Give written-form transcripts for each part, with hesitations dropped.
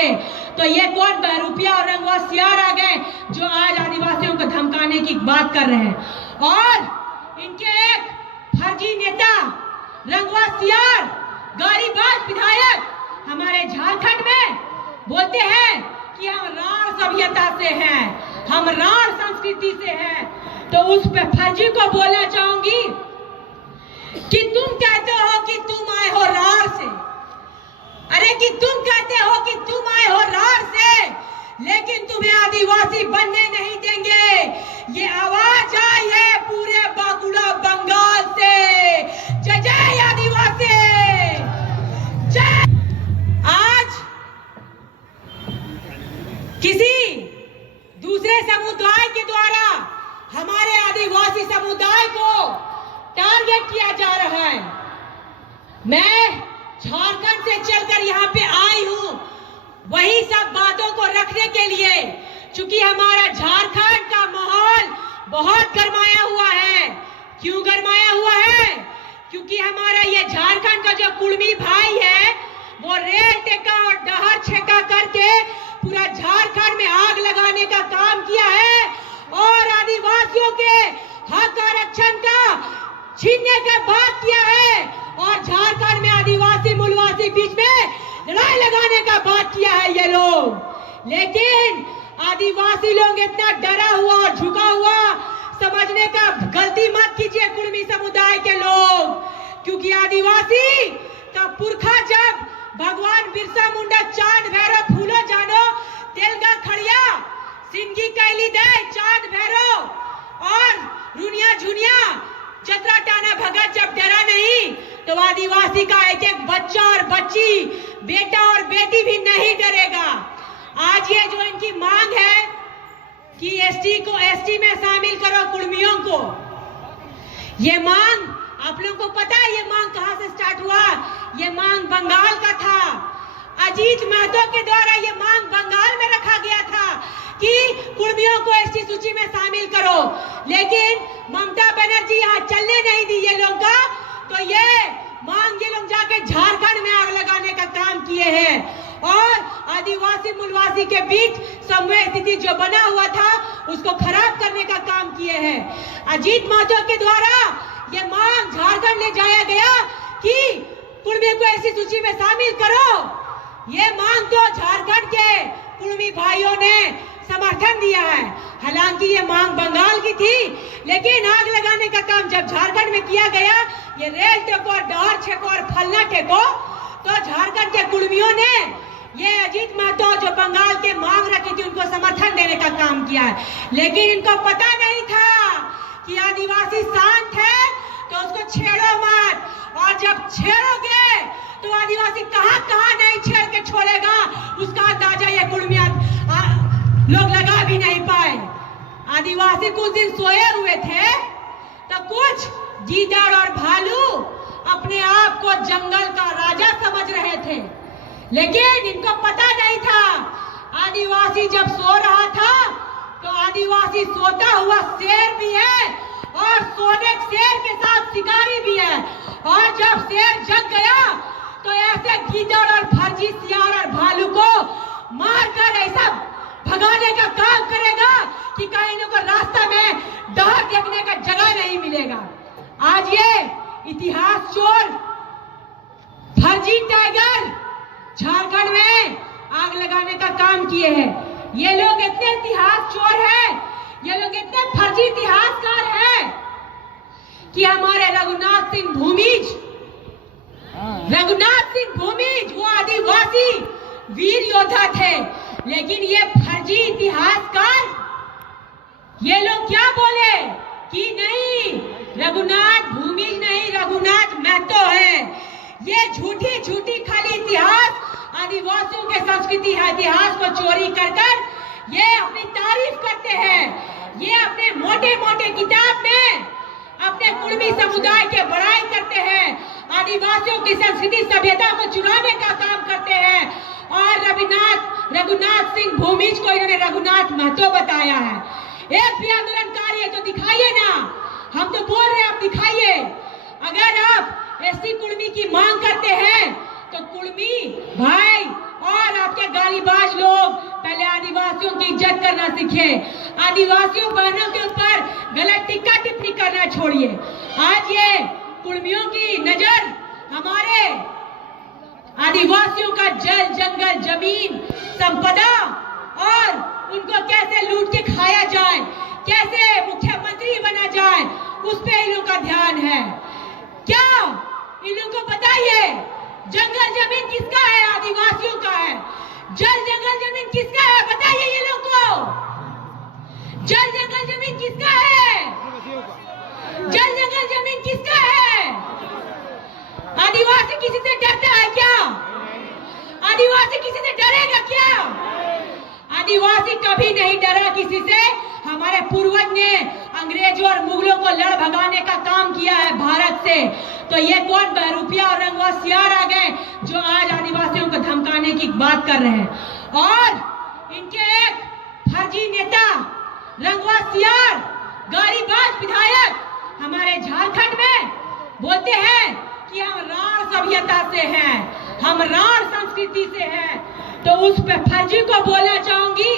से, तो ये कौन बहरूपिया और रंगवासियार आ गए जो आज आदिवासियों को धमकाने की बात कर रहे हैं। और इनके एक फर्जी नेता रंगवासियार गालीबाज विधायक हमारे झारखंड में बोलते हैं कि हम राण सभ्यता से हैं, हम राण संस्कृति से हैं। तो उस पे फर्जी को बोलना चाहूंगी कि तुम कहते हो कि तुम आए हो राण से, अरे कि तुम कहते हो कि तुम आए हो राण से, लेकिन तुम्हें आदिवासी बनने नहीं देंगे। ये आवाज आई है पूरे बांकुड़ा बंगाल से। जय जय आदिवासी, जय। आज किसी दूसरे समुदाय के द्वारा हमारे आदिवासी समुदाय को टारगेट किया जा रहा है। मैं झारखंड से चलकर यहाँ पे आई हूँ वही सब बातों को रखने के लिए, क्योंकि हमारा झारखंड का माहौल बहुत गरमाया हुआ है। क्यों गरमाया हुआ है? क्योंकि हमारा ये झारखंड का जो कुर्मी भाई है वो रेल टेका और डहर छेका करके पूरा झारखंड में आग लगाने का काम किया है और आदिवासियों के हक आरक्षण का छीनने का बात किया है और झारखंड में आदिवासी मूलवासी बीच में लड़ाई लगाने का बात किया है ये लोग। लेकिन आदिवासी लोग इतना डरा हुआ और झुका हुआ समझने का गलती मत कीजिए कुर्मी समुदाय के लोग, क्योंकि आदिवासी का पुरखा जब भगवान बिरसा मुंडा चांद भैरव फूलो जानो तेलगा खड़िया सिंगी कैली दे चांद भैरव और रुनिया झुनिया चतरा टाना भगत जब डरा नहीं तो आदिवासी का एक एक बच्चा और बच्ची, बेटा और बेटी भी नहीं डरेगा। आज ये जो इनकी मांग है कि एसटी में शामिल करो कुर्मियों को, ये मांग आप लोगों को पता है ये मांग कहां से स्टार्ट हुआ? ये मांग बंगाल का था। अजीत महतो के द्वारा ये मांग बंगाल में रखा गया था कि कुर्मियों को एसटी सूची में शामिल करो, लेकिन ममता बनर्जी यहाँ चलने नहीं दी ये लोग का, तो ये मांग ये लोग जाके झारखंड में आग लगाने का काम किए हैं और आदिवासी मूलवासी के बीच समन्वय स्थिति जो बना हुआ था उसको खराब करने का काम किए हैं। अजीत महतो के द्वारा ये मांग झारखंड ले जाया गया कि कुर्मी को ऐसी सूची में शामिल करो। ये मांग तो झारखंड के कुर्मी भाइयों ने समर्थन दिया है, हालांकि ये मांग बंगाल की थी, लेकिन आग लगाने का काम जब झारखंड में किया गया, ये रेल टेको और डहर छेको और फलना टेको, तो झारखंड के कुर्मियों ने ये अजीत महतो जो बंगाल के मांग रखी थी उनको समर्थन देने का काम किया है। लेकिन इनको पता नहीं था कि आदिवासी शांत है तो उसको छेड़ो मत, और जब छेड़ोगे तो आदिवासी कहां कहां नहीं छेड़ के छोड़ेगा उसका अंदाजा ये कुर्मिया लोग लगा भी नहीं पाए। आदिवासी कुछ दिन सोए हुए थे तो कुछ गीदड़ और भालू अपने आप को जंगल का राजा समझ रहे थे, लेकिन इनको पता नहीं था आदिवासी जब सो रहा था तो आदिवासी सोता हुआ शेर भी है और सोने शेर के साथ शिकारी भी है, और जब शेर जग गया तो ऐसे गीदड़ और फर्जी सियार और भालू को मारकर ऐसा भगाने का काम करेगा कि कहीं को रास्ता में डर देखने का जगह नहीं मिलेगा। आज ये इतिहास चोर फर्जी टाइगर झारखंड में आग लगाने का काम किए हैं। ये लोग इतने इतिहास चोर हैं, ये लोग इतने फर्जी इतिहासकार हैं कि हमारे रघुनाथ सिंह भूमिज वो आदिवासी वीर योद्धा थे, लेकिन ये फर्जी इतिहासकार ये लोग क्या बोले कि नहीं रघुनाथ भूमिज नहीं रघुनाथ महतो है। ये झूठी खाली इतिहास आदिवासियों के संस्कृति है, इतिहास को चोरी कर ये अपनी तारीफ करते हैं। ये अपने मोटे किताब में अपने कुर्मी समुदाय के बड़ाई करते हैं, आदिवासियों की संस्कृति सभ्यता को चुराने का काम करते हैं, और रघुनाथ सिंह भूमिज को इन्होंने रघुनाथ महतो बताया है। एक भी आंदोलनकारी है तो दिखाइए ना, हम तो बोल रहे हैं आप दिखाइए। अगर आप एसटी कुर्मी की मांग करते हैं तो कुर्मी भाई और आपके गालीबाज समझिए, आदिवासियों बहनों के ऊपर गलत टिक्का टिप्पणी करना छोड़िए। आज ये कुर्मियों की नजर हमारे आदिवासियों का जल जंगल जमीन संपदा और उनको कैसे लूट के खाया जाए, कैसे मुख्यमंत्री बना जाए, उस पे इन लोगों का ध्यान है। क्या इन लोगों को बताइए, जंगल जमीन किसका है? आदिवासियों का है। जल जंगल जमीन किसका है? बताइए ये लोग को। जल जंगल जमीन किसका है? जल जंगल जमीन किसका है? आदिवासी किसी से डरता है क्या? आदिवासी किसी से डरेगा क्या? आदिवासी कभी नहीं डरा किसी से। हमारे पूर्वज ने अंग्रेजों और मुगलों को लड़ भगाने का काम किया है भारत से। तो ये कौन बहरूपिया और रंगवा सियार आ गए जो आज आदिवासियों को धमकाने की बात कर रहे हैं? और इनके एक फर्जी नेता रंगवा सियार गालीबाज विधायक हमारे झारखंड में बोलते हैं कि हम राण सभ्यता से हैं, हम राण संस्कृति से हैं। तो उस पे फर्जी को बोलना चाहूंगी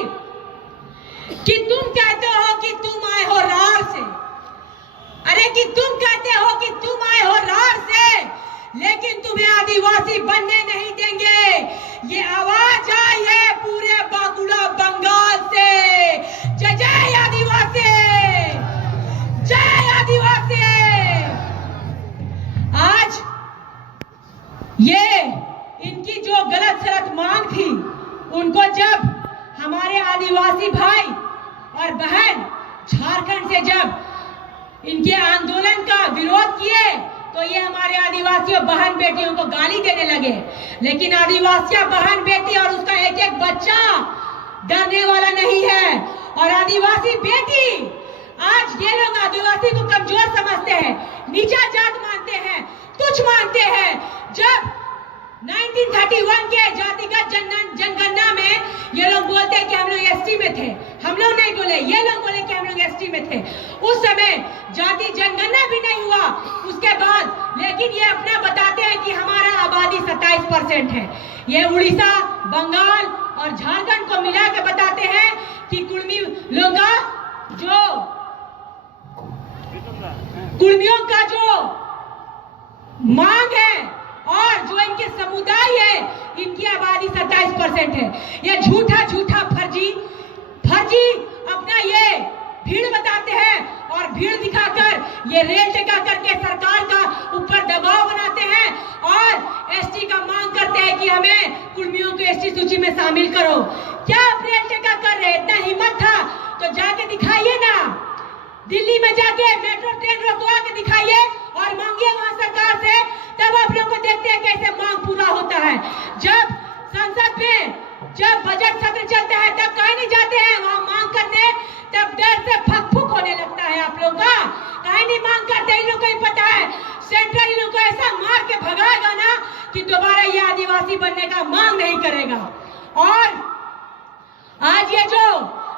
कि तुम कहते हो कि तुम आए हो राण से, अरे कि तुम कहते हो कि तुम आए हो राण से, लेकिन तुम्हें आदिवासी बनने नहीं देंगे। ये आवाज आई है पूरे बांकुड़ा बंगाल से। जय जय आदिवासी, जय आदिवासी। आज ये इनकी जो गलत सलत मांग थी, उनको जब हमारे आदिवासी भाई और बहन झारखंड से जब इनके आंदोलन का विरोध किए, तो ये हमारे आदिवासी बहन बेटियों को गाली देने लगे। लेकिन आदिवासी बहन बेटी और उसका एक एक बच्चा डरने वाला नहीं है। और आदिवासी बेटी, आज ये लोग आदिवासी को कमजोर समझते हैं, नीचा जात मानते हैं, तुच्छ मानते हैं। जब 1931 के जातिगत जनगणना में ये लोग बोलते हैं कि हम लोग एसटी में थे, हम लोग नहीं बोले, ये लोग बोले कि हम लोग एसटी में थे। उस समय जाति जनगणना भी नहीं हुआ उसके बाद, लेकिन ये अपना बताते हैं कि हमारा आबादी 27% है। ये उड़ीसा, बंगाल और झारखंड को मिला के बताते हैं कि कुर्मियों का जो मांग है और जो इनके समुदाय है, इनकी आबादी 27% है। ये झूठा झूठा फर्जी अपना ये भीड़ बताते हैं और भीड़ दिखाकर ये रेल टेका करके सरकार का ऊपर दबाव बनाते हैं और एसटी का मांग करते हैं कि हमें कुर्मियों को एसटी सूची में शामिल करो। क्या आप रेल टेका कर रहे? इतना हिम्मत था तो जाके दिखाइए ना, दिल्ली में जाके मेट्रो ट्रेन रोकवा के दिखाइए और मांगिए वहां सरकार से, तब आप लोग को देखते हैं कैसे मांग पूरा होता है। जब संसद में जब बजट सत्र चलता है तब कहीं नहीं जाते हैं वहां मांग करने, तब डर से फक फुक होने लगता है आप लोग का। कहीं नहीं मांग करते, इन लोग को ही पता है सेंट्रल इन लोग को ऐसा मार के भगाएगा ना कि दोबारा ये आदिवासी बनने का मांग नहीं करेगा। और आज ये जो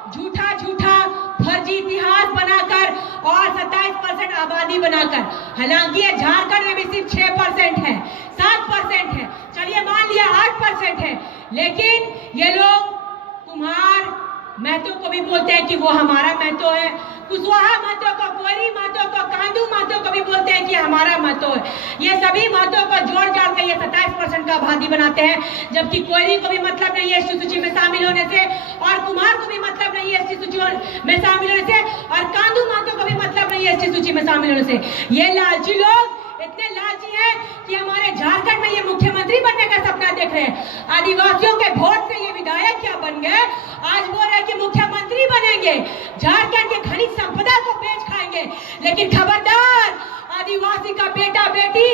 झूठा झूठा फर्जी इतिहास बनाकर और 27% आबादी बनाकर, हालांकि ये झारखंड में भी सिर्फ 6% है, 7% है, चलिए मान लिया 8% है, लेकिन ये लोग कुम्हार महतो को भी बोलते हैं कि वो हमारा महतो है, कुशवाहा महतो को, कोयरी महतो को, कांदू महतो को भी बोलते हैं कि हमारा महतो है। ये सभी महतो को जोड़ जाड़ कर ये 27% का आबादी बनाते हैं, जबकि कोयरी को भी मतलब नहीं है एसटी सूची में शामिल होने से, और कुम्हार को भी मतलब नहीं है एसटी सूची में शामिल होने से, और कांदू महतो को भी मतलब नहीं है एसटी सूची में शामिल होने से। ये लालची लोग इतने लालची हैं कि हमारे झारखंड में ये मुख्यमंत्री बनने का सपना देख रहे हैं। आदिवासियों के वोट से ये विधायक क्या बन गए, आज बोल रहे हैं कि मुख्यमंत्री बनेंगे, झारखंड के खनिज संपदा को बेच खाएंगे। लेकिन खबरदार, आदिवासी का बेटा बेटी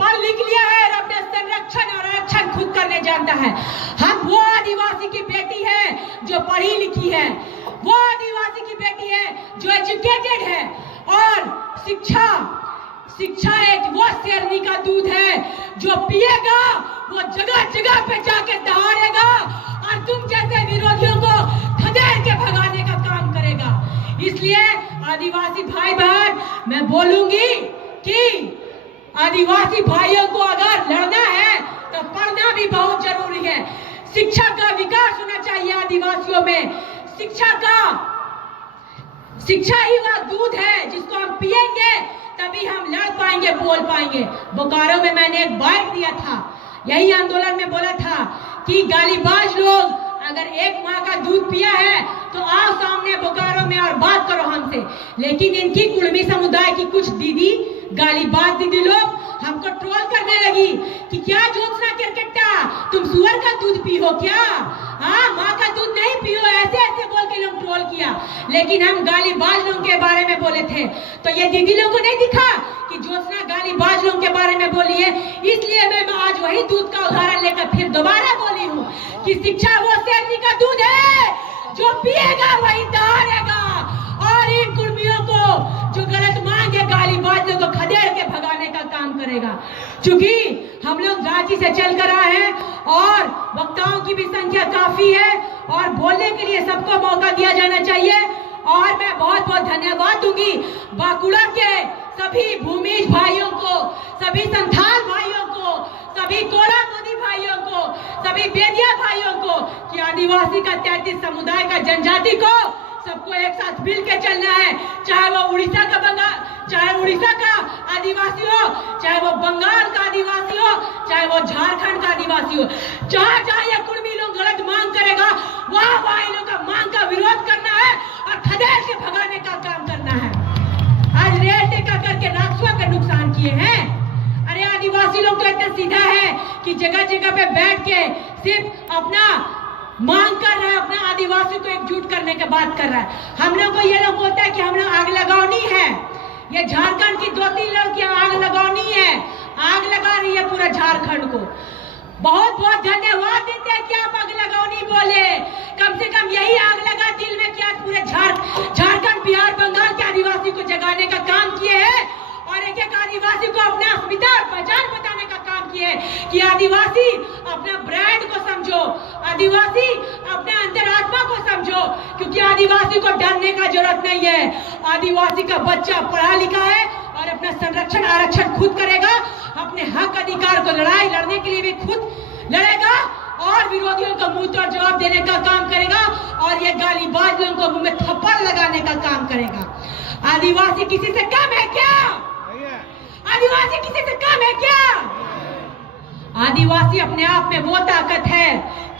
पढ़ लिख लिया है और अपना संरक्षण और आरक्षण खुद करने जानता है। हम वो आदिवासी की बेटी है जो पढ़ी लिखी है, वो आदिवासी की बेटी है जो एजुकेटेड है, और शिक्षा एक वो शेरनी का दूध है जो पिएगा वो जगह जगह पे जाके दहाड़ेगा और तुम जैसे विरोधियों को खदेड़ के भगाने का काम करेगा। इसलिए आदिवासी भाई बहन, मैं बोलूंगी कि आदिवासी भाइयों को अगर लड़ना है तो पढ़ना भी बहुत जरूरी है। शिक्षा का विकास होना चाहिए आदिवासियों में, शिक्षा ही वह दूध है जिसको हम पिएंगे तभी हम लड़ पाएंगे, बोल पाएंगे। बोकारो में मैंने एक बाइट दिया था, यही आंदोलन में बोला था कि गालीबाज लोग अगर एक माँ का दूध पिया है तो आओ सामने बोकारो में और बात करो हमसे। लेकिन इनकी कुर्मी समुदाय की कुछ दीदी, गालीबाज दीदी लोग हमको ट्रोल करने लगी कि क्या ज्योत्सना केरकेट्टा तुम सुअर का दूध पियो क्या? हाँ, माँ का दूध नहीं पियो, ऐसे ऐसे बोल के लोग ट्रोल किया। लेकिन हम गालीबाज लोगों के बारे में बोले थे तो ये दीदी लोगों को नहीं दिखा कि ज्योत्सना गालीबाज लोगों के बारे में बोली है। इसलिए मैं आज वही दूध का उदाहरण लेकर फिर दोबारा बोली हूँ कि शिक्षा वो शेरनी का दूध है जो पिएगा वही दहाड़ेगा। और इन कुर्मियों को जो गलत मांगे गालीबाज लोगों को खदेड़ के भगाने का काम करेगा। क्योंकि हम लोग रांची से चल कर आए हैं और वक्ताओं की भी संख्या काफी है और बोलने के लिए सबको मौका दिया जाना चाहिए। और मैं बहुत बहुत धन्यवाद दूंगी बांकुड़ा के सभी भूमिज भाइयों को, सभी संथाल भाइयों को, सभी कोड़ा मोदी भाइयों को, सभी बेदिया भाइयों को कि आदिवासी का 33 समुदाय का जनजाति को सबको एक साथ मिल के चलना है। चाहे वो उड़ीसा का आदिवासी हो, चाहे वो बंगाल का आदिवासी हो, चाहे वो झारखंड का आदिवासी हो। जहाँ जहाँ ये कुर्मी लोग गलत मांग करेगा वहाँ इन लोग का मांग का विरोध करना है और खदेड़ के भगाने का काम करना है। आज रेल टेका करके राजस्व का नुकसान किए हैं। अरे आदिवासी लोग तो इतना सीधा है कि जगह जगह पे बैठ के सिर्फ अपना मांग कर रहा है, अपना आदिवासी को एकजुट करने की बात कर रहा है। हम लोग को ये लोग बोलता है कि हम लोग आग लगानी है। ये झारखंड की 2-3 लड़कियां आग लगानी है, आग लगा रही है पूरा झारखंड को। बहुत बहुत धन्यवाद देते हैं कि आप आग लगानी बोले। कम से कम यही आग लगा दिल में क्या पूरे झारखंड, बिहार, बंगाल के आदिवासी को जगाने का काम किए हैं और एक एक आदिवासी को अपना अस्मिता और पहचान बताने का काम किए कि आदिवासी अपना ब्रांड को समझो, आदिवासी अपने अंतरात्मा को समझो। क्योंकि आदिवासी को डरने का जरूरत नहीं है। आदिवासी का बच्चा पढ़ा लिखा है और अपना संरक्षण आरक्षण खुद करेगा, अपने हक अधिकार को लड़ाई लड़ने के लिए भी खुद लड़ेगा और विरोधियों को मुंह तोड़ जवाब देने का काम करेगा और ये गालीबाज लोगों को मुंह में थप्पड़ लगाने का काम करेगा। आदिवासी किसी से कम है क्या? आदिवासी किसी से कम है क्या? आदिवासी अपने आप में वो ताकत है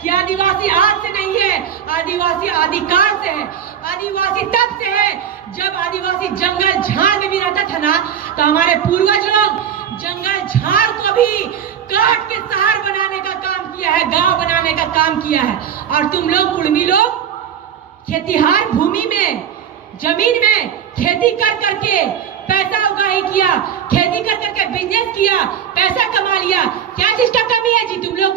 कि आदिवासी आज से नहीं है, आदिवासी आदिकाल से है। आदिवासी तब से है जब आदिवासी जंगल झाड़ में भी रहता था ना, तो हमारे पूर्वज लोग जंगल झाड़ को भी काट के शहर बनाने का काम किया है, गांव बनाने का काम किया है। और तुम लोग कुर्मी लोग खेतीहार भूमि में, जमीन में खेती कर करके पैसा उगाही किया, खेती कर करके बिजनेस किया, पैसा कमा लिया। क्या चीज का कमी है जी तुम लोग?